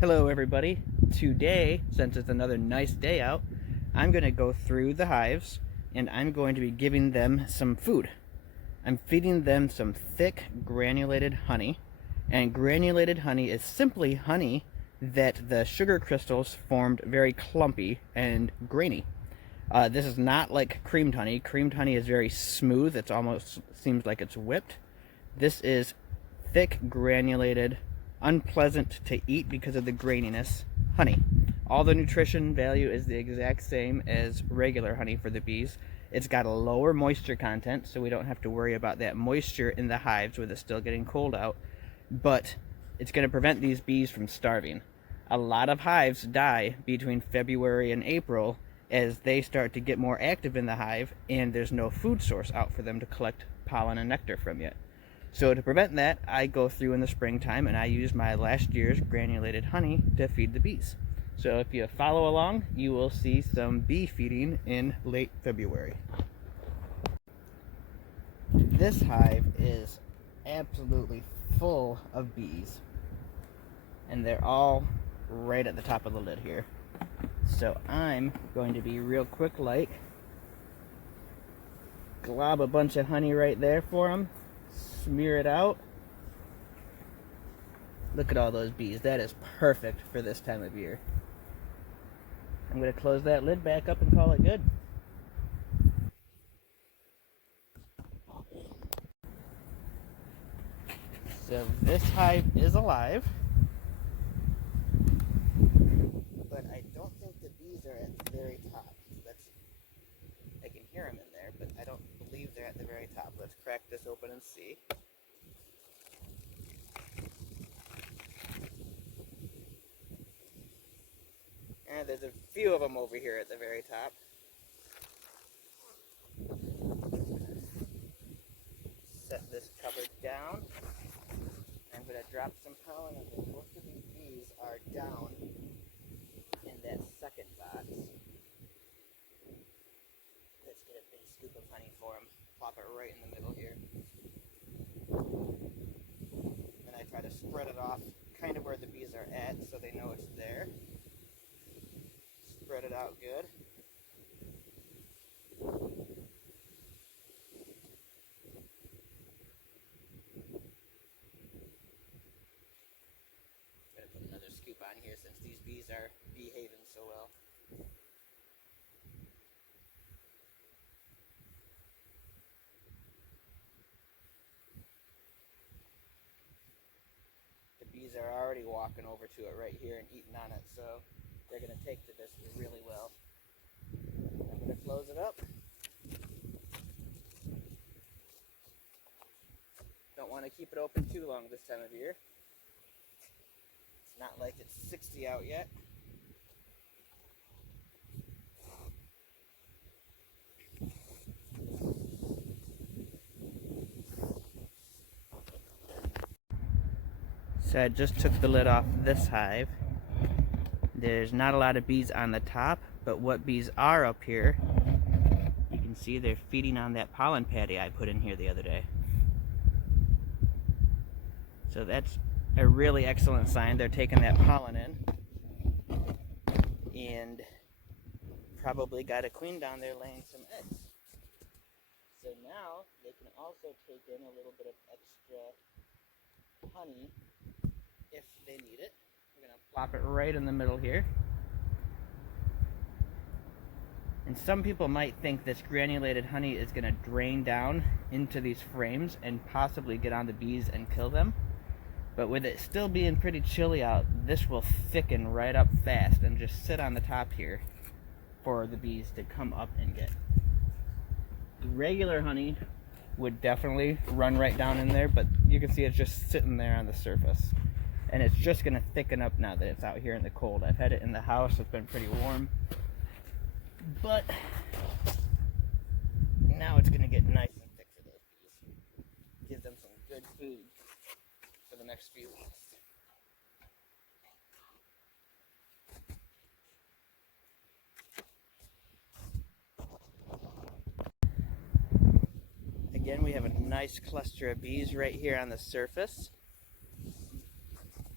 Hello everybody. Today, since it's another nice day out, I'm going to go through the hives and I'm going to be giving them some food. I'm feeding them some thick granulated honey, and granulated honey is simply honey that the sugar crystals formed very clumpy and grainy. This is not like creamed honey. Creamed honey is very smooth. It almost seems like it's whipped. This is thick granulated, unpleasant to eat because of the graininess honey. All the nutrition value is the exact same as regular honey for the bees. It's got a lower moisture content, so we don't have to worry about that moisture in the hives with it still getting cold out, but it's going to prevent these bees from starving. A lot of hives die between February and April as they start to get more active in the hive and there's no food source out for them to collect pollen and nectar from yet. So to prevent that, I go through in the springtime and I use my last year's granulated honey to feed the bees. So if you follow along, you will see some bee feeding in late February. This hive is absolutely full of bees, and they're all right at the top of the lid here. So I'm going to be real quick, like glob a bunch of honey right there for them. Smear it out. Look at all those bees. That is perfect for this time of year. I'm going to close that lid back up and call it good. So this hive is alive, but I don't think the bees are at the very top. I can hear them in there, but I don't believe they're at the very top. Let's crack this open and see. And there's a few of them over here at the very top. Set this cupboard down. I'm going to drop some pollen in here. Most of these bees are down in that second box. Let's get a big scoop of honey for them. Plop it right in the middle here. Then I try to spread it off kind of where the bees are at so they know it's there. Spread it out good. Gotta put another scoop on here since these bees are behaving so well. The bees are already walking over to it right here and eating on it, so they're going to take to this really well. I'm going to close it up. Don't want to keep it open too long this time of year. It's not like it's 60 out yet. So I just took the lid off this hive. There's not a lot of bees on the top, but what bees are up here, you can see they're feeding on that pollen patty I put in here the other day. So that's a really excellent sign. They're taking that pollen in and probably got a queen down there laying some eggs. So now they can also take in a little bit of extra honey if they need it. We're going to plop it right in the middle here. And some people might think this granulated honey is going to drain down into these frames and possibly get on the bees and kill them. But with it still being pretty chilly out, this will thicken right up fast and just sit on the top here for the bees to come up and get. Regular honey would definitely run right down in there, but you can see it's just sitting there on the surface. And it's just going to thicken up now that it's out here in the cold. I've had it in the house, it's been pretty warm. But now it's going to get nice and thick for those bees. Give them some good food for the next few weeks. Again, we have a nice cluster of bees right here on the surface.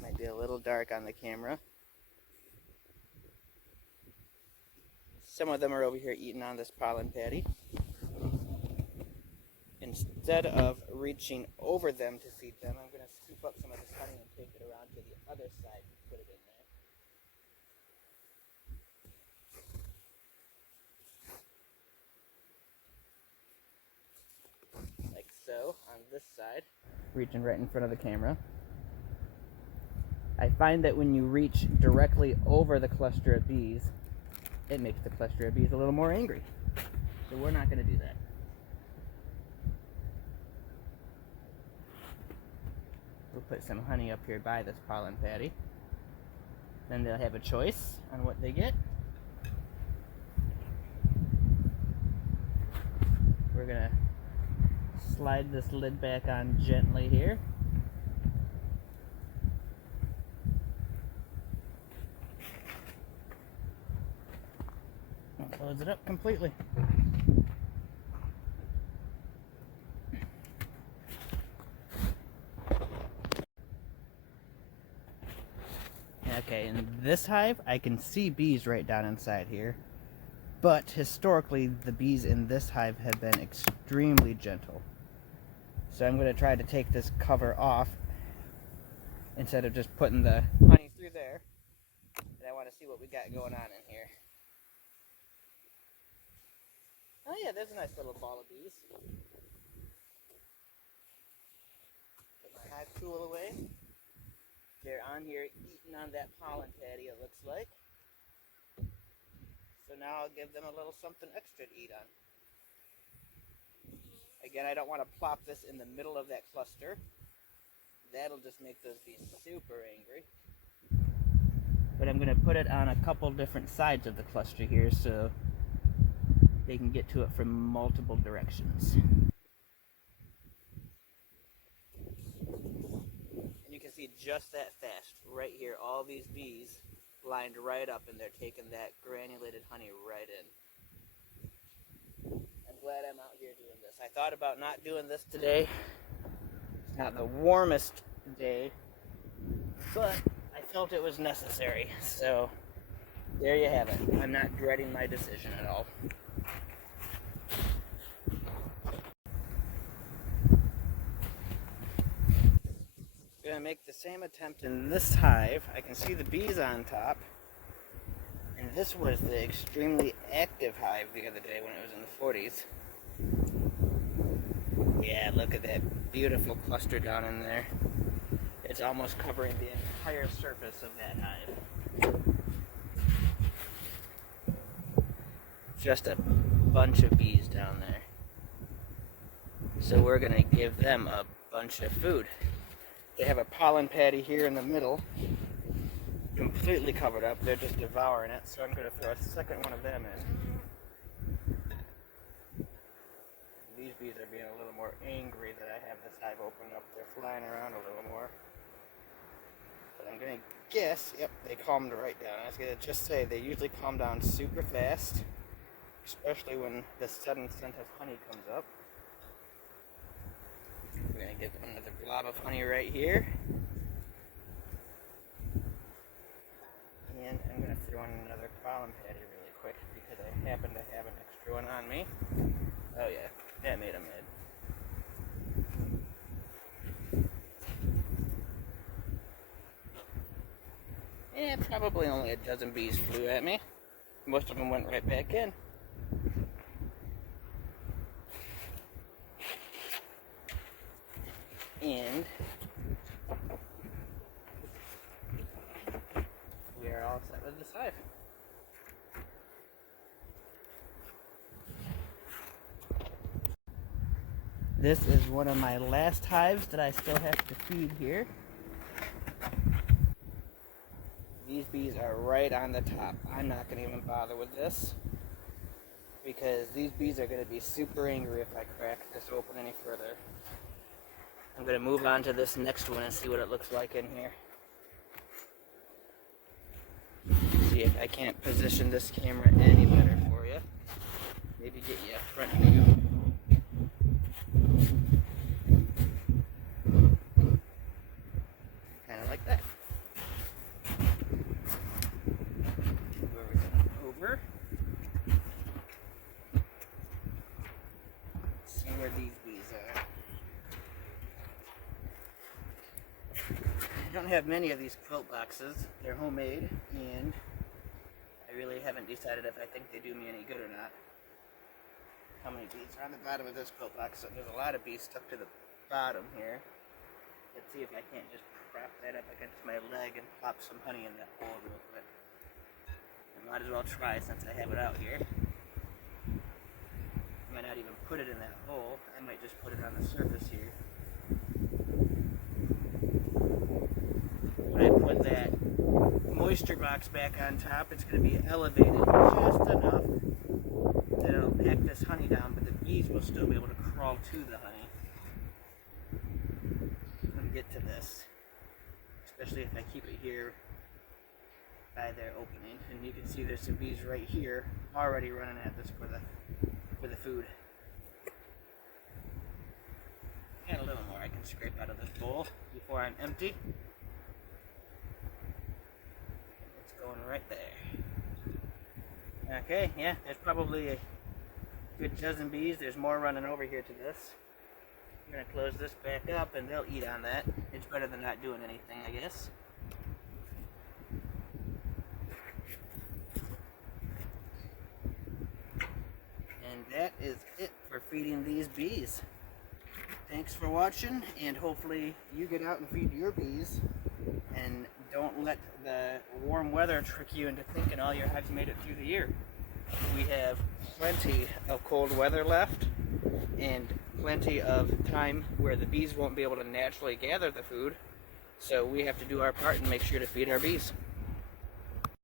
My Be a little dark on the camera. Some of them are over here eating on this pollen patty. Instead of reaching over them to feed them, I'm going to scoop up some of this honey and take it around to the other side and put it in there. Like so, on this side. Reaching right in front of the camera. I find that when you reach directly over the cluster of bees, it makes the cluster of bees a little more angry. So we're not going to do that. We'll put some honey up here by this pollen patty. Then they'll have a choice on what they get. We're going to slide this lid back on gently here. And close it up completely. Okay, in this hive, I can see bees right down inside here. But historically, the bees in this hive have been extremely gentle. So I'm going to try to take this cover off instead of just putting the honey through there. And I want to see what we got going on in here. Oh yeah, there's a nice little ball of bees. Put my hive tool away. They're on here eating on that pollen patty, it looks like. So now I'll give them a little something extra to eat on. Again, I don't want to plop this in the middle of that cluster. That'll just make those bees super angry. But I'm going to put it on a couple different sides of the cluster here so they can get to it from multiple directions. And you can see just that fast, right here, all these bees lined right up and they're taking that granulated honey right in. I'm glad I'm out here doing this. I thought about not doing this today. It's not the warmest day, but I felt it was necessary. So there you have it. I'm not dreading my decision at all. I'm going to make the same attempt in this hive. I can see the bees on top. And this was the extremely active hive the other day when it was in the 40s. Yeah, look at that beautiful cluster down in there. It's almost covering the entire surface of that hive. Just a bunch of bees down there. So we're going to give them a bunch of food. They have a pollen patty here in the middle, completely covered up. They're just devouring it, so I'm going to throw a second one of them in. These bees are being a little more angry that I have this hive open up. They're flying around a little more. But I'm going to guess, yep, they calmed right down. I was going to just say, they usually calm down super fast, especially when the sudden scent of honey comes up. We're going to give them another blob of honey right here. And I'm going to throw in another pollen patty really quick because I happen to have an extra one on me. Oh yeah, that made them mad. Yeah, probably only a dozen bees flew at me. Most of them went right back in. And we are all set with this hive. This is one of my last hives that I still have to feed here. These bees are right on the top. I'm not going to even bother with this because these bees are going to be super angry if I crack this open any further. I'm going to move on to this next one and see what it looks like in here. See if I can't position this camera any better for you. Maybe get you a front view. Kind of like that. don't have many of these quilt boxes. They're homemade, and I really haven't decided if I think they do me any good or not. How many bees are on the bottom of this quilt box? So there's a lot of bees stuck to the bottom here. Let's see if I can't just prop that up against my leg and pop some honey in that hole real quick. I might as well try since I have it out here. I might not even put it in that hole. I might just put it on the surface here. When I put that moisture box back on top, it's going to be elevated just enough that it'll pack this honey down, but the bees will still be able to crawl to the honey and get to this, especially if I keep it here by their opening. And you can see there's some bees right here already running at this for the food. And a little more I can scrape out of this bowl before I'm empty. It's going right there. Okay, yeah, there's probably a good dozen bees. There's more running over here to this. I'm going to close this back up and they'll eat on that. It's better than not doing anything, I guess. And that is it for feeding these bees. Thanks for watching, and hopefully you get out and feed your bees and don't let the warm weather trick you into thinking all your hives made it through the year. We have plenty of cold weather left and plenty of time where the bees won't be able to naturally gather the food, so we have to do our part and make sure to feed our bees.